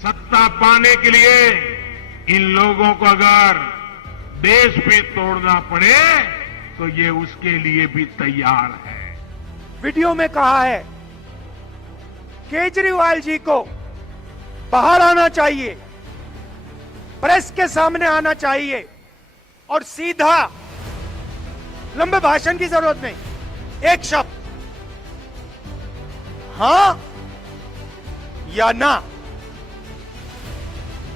सत्ता पाने के लिए इन लोगों को अगर देश भी तोड़ना पड़े तो ये उसके लिए भी तैयार है। वीडियो में कहा है केजरीवाल जी को बाहर आना चाहिए, प्रेस के सामने आना चाहिए और सीधा, लंबे भाषण की जरूरत नहीं, एक शब्द हां या ना।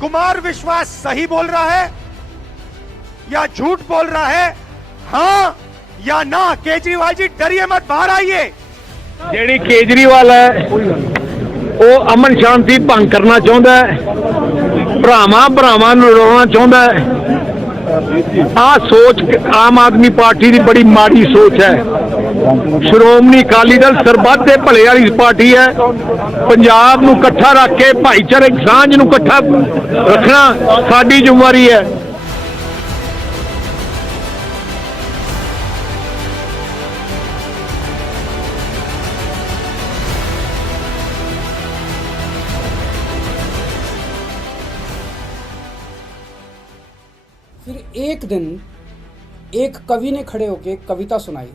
कुमार विश्वास सही बोल रहा है या झूठ बोल रहा है? हां या ना। केजरीवाल जी डरिए मत, बाहर आइए। ਜਿਹੜੀ ਕੇਜਰੀਵਾਲ ਹੈ ਉਹ ਅਮਨ ਸ਼ਾਂਤੀ ਭੰਗ ਕਰਨਾ ਚਾਹੁੰਦਾ ਹੈ, ਭਰਾਵਾਂ ਨੂੰ ਲੜਾਉਣਾ ਚਾਹੁੰਦਾ ਹੈ। ਆਹ ਸੋਚ ਆਮ ਆਦਮੀ ਪਾਰਟੀ ਦੀ ਬੜੀ ਮਾੜੀ ਸੋਚ ਹੈ। ਸ਼੍ਰੋਮਣੀ ਅਕਾਲੀ ਦਲ ਸਰਬੱਤ ਦੇ ਭਲੇ ਵਾਲੀ ਪਾਰਟੀ ਹੈ। ਪੰਜਾਬ ਨੂੰ ਇਕੱਠਾ ਰੱਖ ਕੇ ਭਾਈਚਾਰਕ ਸਾਂਝ ਨੂੰ ਇਕੱਠਾ ਰੱਖਣਾ ਸਾਡੀ ਜ਼ਿੰਮੇਵਾਰੀ ਹੈ। फिर एक दिन एक कवि ने खड़े होकर कविता सुनाई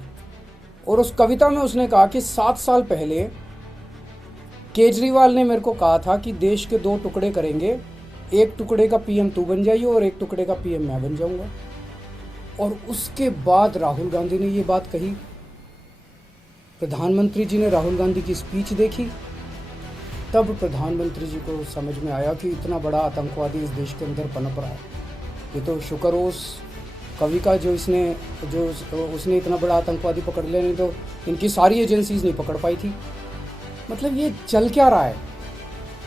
और उस कविता में उसने कहा कि 7 साल पहले केजरीवाल ने मेरे को कहा था कि देश के 2 टुकड़े करेंगे, एक टुकड़े का पीएम तू बन जाइए और एक टुकड़े का पीएम मैं बन जाऊंगा। और उसके बाद राहुल गांधी ने ये बात कही, प्रधानमंत्री जी ने राहुल गांधी की स्पीच देखी, तब प्रधानमंत्री जी को समझ में आया कि इतना बड़ा आतंकवादी इस देश के अंदर पनप रहा है। ये तो शुक्र हो उस कवि का जो उसने इतना बड़ा आतंकवादी पकड़ लिया, नहीं तो इनकी सारी एजेंसीज नहीं पकड़ पाई थी। मतलब ये चल क्या रहा है?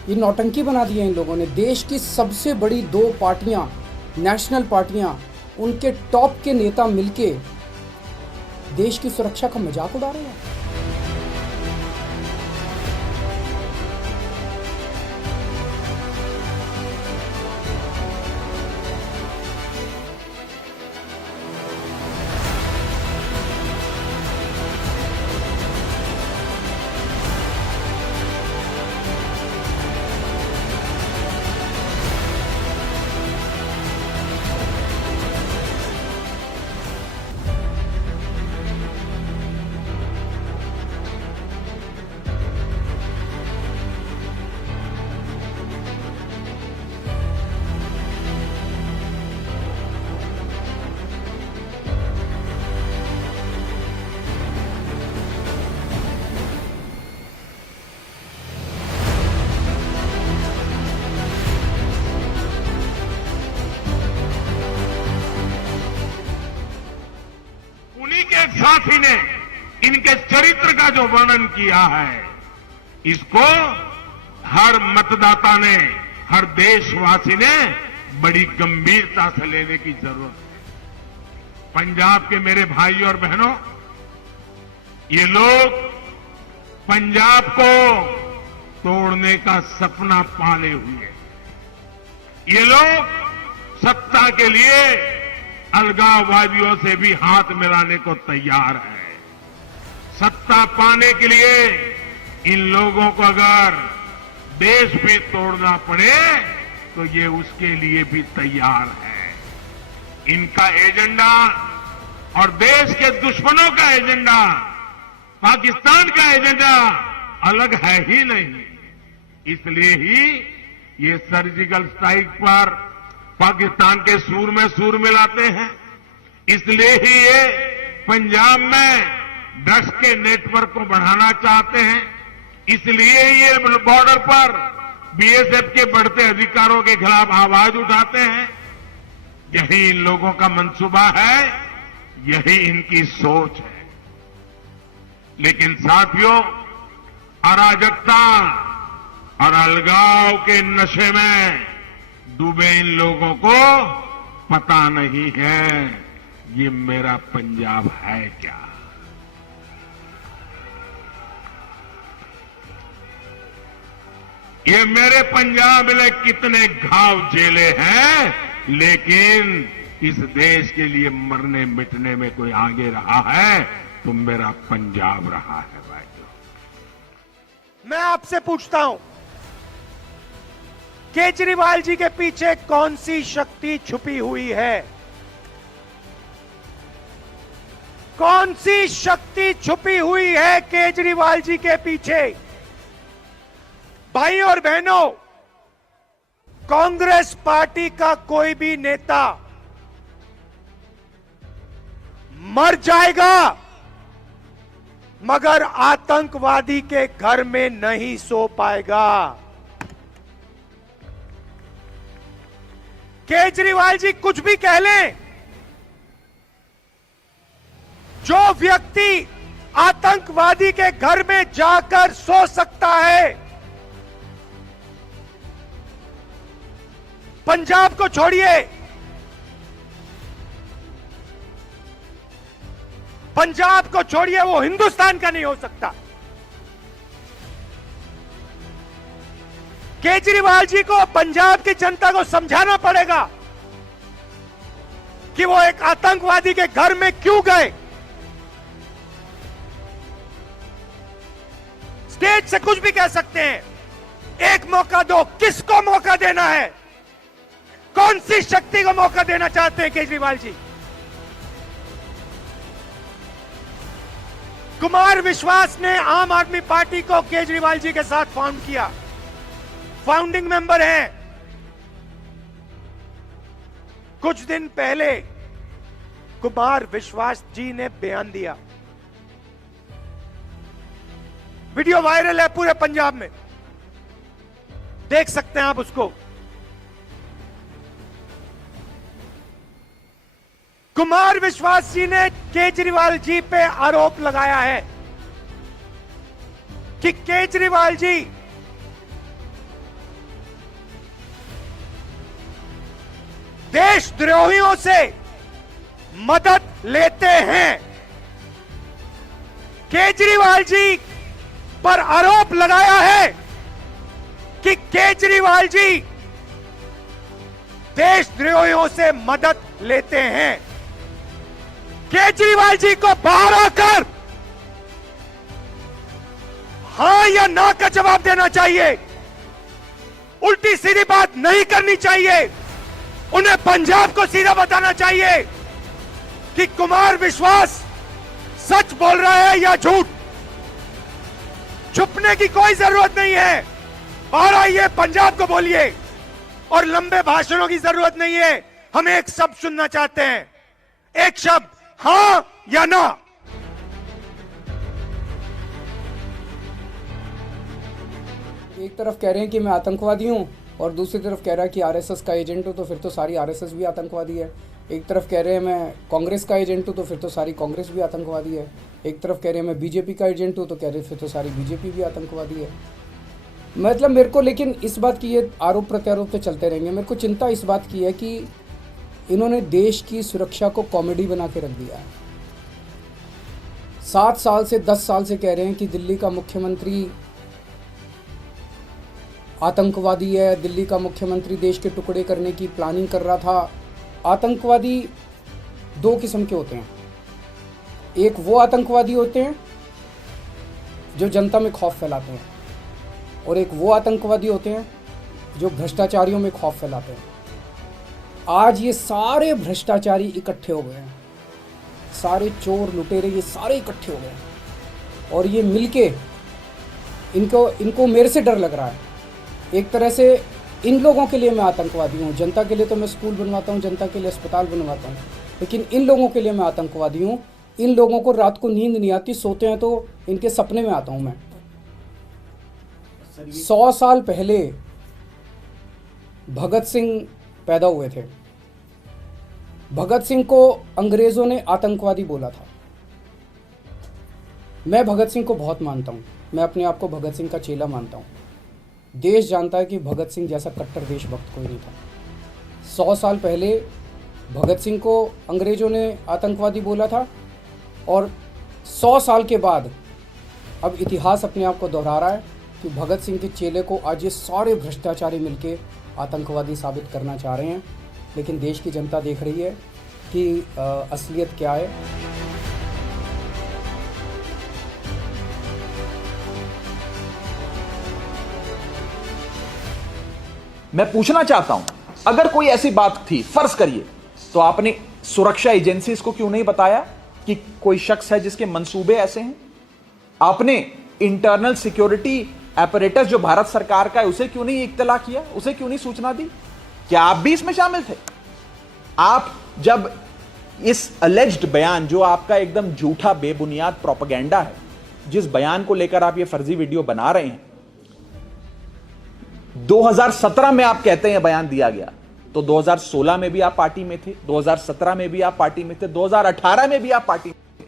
ये नौटंकी बना दी है इन लोगों ने। देश की सबसे बड़ी 2 पार्टियां, नेशनल पार्टियां, उनके टॉप के नेता मिलके देश की सुरक्षा का मजाक उड़ा रहे हैं। एक साथी ने इनके चरित्र का जो वर्णन किया है, इसको हर मतदाता ने, हर देशवासी ने बड़ी गंभीरता से लेने की जरूरत है। पंजाब के मेरे भाई और बहनों, ये लोग पंजाब को तोड़ने का सपना पाले हुए, ये लोग सत्ता के लिए अलगाववादियों से भी हाथ मिलाने को तैयार है। सत्ता पाने के लिए इन लोगों को अगर देश भी तोड़ना पड़े तो ये उसके लिए भी तैयार है। इनका एजेंडा और देश के दुश्मनों का एजेंडा, पाकिस्तान का एजेंडा अलग है ही नहीं। इसलिए ही ये सर्जिकल स्ट्राइक पर पाकिस्तान के सूर में सूर मिलाते हैं। इसलिए ही ये पंजाब में ड्रग्स के नेटवर्क को बढ़ाना चाहते हैं। इसलिए ये बॉर्डर पर बीएसएफ के बढ़ते अधिकारों के खिलाफ आवाज उठाते हैं। यही इन लोगों का मंसूबा है, यही इनकी सोच है। लेकिन साथियों, अराजकता और अलगाव के नशे में डूबे इन लोगों को पता नहीं है ये मेरा पंजाब है क्या। ये मेरे पंजाब में कितने घाव झेले हैं, लेकिन इस देश के लिए मरने मिटने में कोई आगे रहा है तो मेरा पंजाब रहा है भाइयों। मैं आपसे पूछता हूं, केजरीवाल जी के पीछे कौन सी शक्ति छुपी हुई है? कौन सी शक्ति छुपी हुई है केजरीवाल जी के पीछे? भाइयों और बहनों, कांग्रेस पार्टी का कोई भी नेता मर जाएगा मगर आतंकवादी के घर में नहीं सो पाएगा। केजरीवाल जी कुछ भी कह लें, जो व्यक्ति आतंकवादी के घर में जाकर सो सकता है, पंजाब को छोड़िए, पंजाब को छोड़िए, वो हिंदुस्तान का नहीं हो सकता। केजरीवाल जी को पंजाब की जनता को समझाना पड़ेगा कि वो एक आतंकवादी के घर में क्यों गए। स्टेज से कुछ भी कह सकते हैं, एक मौका दो। किसको मौका देना है? कौन सी शक्ति को मौका देना चाहते हैं केजरीवाल जी? कुमार विश्वास ने आम आदमी पार्टी को केजरीवाल जी के साथ फाउंड किया, फाउंडिंग मेंबर हैं। कुछ दिन पहले कुमार विश्वास जी ने बयान दिया, वीडियो वायरल है पूरे पंजाब में, देख सकते हैं आप उसको। कुमार विश्वास जी ने केजरीवाल जी पे आरोप लगाया है कि केजरीवाल जी देशद्रोहियों से मदद लेते हैं। केजरीवाल जी पर आरोप लगाया है कि केजरीवाल जी देशद्रोहियों से मदद लेते हैं। केजरीवाल जी को बाहर आकर हां या ना का जवाब देना चाहिए। उल्टी सीधी बात नहीं करनी चाहिए। उन्हें पंजाब को सीधा बताना चाहिए कि कुमार विश्वास सच बोल रहा है या झूठ। छुपने की कोई जरूरत नहीं है। बाहर आइए, पंजाब को बोलिए, और लंबे भाषणों की जरूरत नहीं है। हम एक शब्द सुनना चाहते हैं, एक शब्द, हां या ना। एक तरफ कह रहे हैं कि मैं आतंकवादी हूं और दूसरी तरफ कह रहा है कि आरएसएस का एजेंट हूं, तो फिर तो सारी आरएसएस भी आतंकवादी है। एक तरफ कह रहे हैं मैं कांग्रेस का एजेंट हूं, तो फिर तो सारी कांग्रेस भी आतंकवादी है। एक तरफ कह रहे हैं मैं बीजेपी का एजेंट हूं, तो कह रहे फिर तो सारी बीजेपी भी आतंकवादी है। मतलब मेरे को, लेकिन इस बात की, ये आरोप प्रत्यारोप तो चलते रहेंगे। मेरे को चिंता इस बात की है कि इन्होंने देश की सुरक्षा को कॉमेडी बना के रख दिया है। 7 साल से 10 साल से कह रहे हैं कि दिल्ली का मुख्यमंत्री आतंकवादी है, दिल्ली का मुख्यमंत्री देश के टुकड़े करने की प्लानिंग कर रहा था। आतंकवादी 2 किस्म के होते हैं। एक वो आतंकवादी होते हैं जो जनता में खौफ फैलाते हैं, और एक वो आतंकवादी होते हैं जो भ्रष्टाचारियों में खौफ फैलाते हैं। आज ये सारे भ्रष्टाचारी इकट्ठे हो गए हैं, सारे चोर लुटेरे ये सारे इकट्ठे हो गए हैं, और ये मिलके इनको मेरे से डर लग रहा है। एक तरह से इन लोगों के लिए मैं आतंकवादी हूँ। जनता के लिए तो मैं स्कूल बनवाता हूँ, जनता के लिए अस्पताल बनवाता हूँ, लेकिन इन लोगों के लिए मैं आतंकवादी हूँ। इन लोगों को रात को नींद नहीं आती, सोते हैं तो इनके सपने में आता हूँ मैं। 100 साल पहले भगत सिंह पैदा हुए थे। भगत सिंह को अंग्रेजों ने आतंकवादी बोला था। मैं भगत सिंह को बहुत मानता हूँ, मैं अपने आप को भगत सिंह का चेला मानता हूँ। देश जानता है कि भगत सिंह जैसा कट्टर देशभक्त कोई नहीं था। 100 साल पहले भगत सिंह को अंग्रेजों ने आतंकवादी बोला था, और 100 साल के बाद अब इतिहास अपने आप को दोहरा रहा है कि भगत सिंह के चेले को आज ये सारे भ्रष्टाचारी मिलके आतंकवादी साबित करना चाह रहे हैं। लेकिन देश की जनता देख रही है कि असलियत क्या है। मैं पूछना चाहता हूं, अगर कोई ऐसी बात थी, फर्ज करिए, तो आपने सुरक्षा एजेंसीज को क्यों नहीं बताया कि कोई शख्स है जिसके मंसूबे ऐसे हैं? आपने इंटरनल सिक्योरिटी एपरेटस जो भारत सरकार का है उसे क्यों नहीं इत्तला किया, उसे क्यों नहीं सूचना दी? क्या आप भी इसमें शामिल थे? आप जब इस अलेज्ड बयान, जो आपका एकदम झूठा बेबुनियाद प्रोपेगेंडा है, जिस बयान को लेकर आप ये फर्जी वीडियो बना रहे हैं, 2017 में आप कहते हैं बयान दिया गया, तो 2016 में भी आप पार्टी में थे, 2017 में भी आप पार्टी में थे, 2018 में भी आप पार्टी में थे,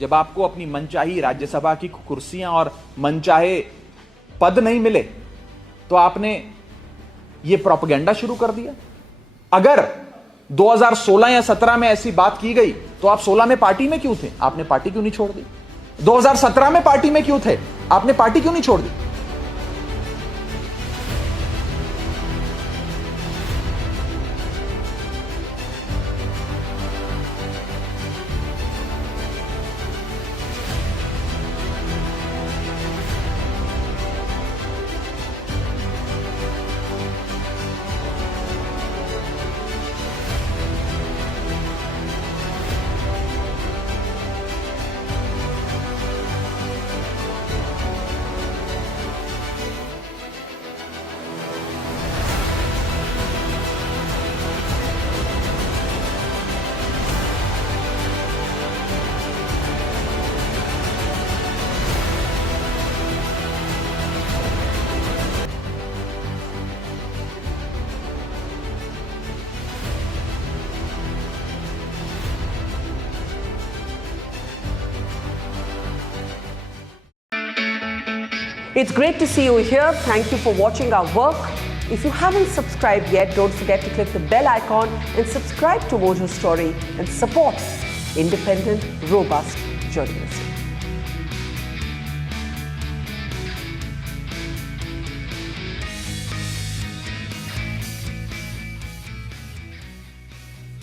जब आपको अपनी मनचाही राज्यसभा की कुर्सियां और मनचाहे पद नहीं मिले तो आपने ये प्रोपेगेंडा शुरू कर दिया। अगर 2016 या 17 में ऐसी बात की गई तो आप 16 में पार्टी में क्यों थे? आपने पार्टी क्यों नहीं छोड़ दी? 2017 में पार्टी में क्यों थे? आपने पार्टी क्यों नहीं छोड़ दी? It's great to see you here. Thank you for watching our work. If you haven't subscribed yet, don't forget to click the bell icon and subscribe to Mojo Story and support independent, robust journalism.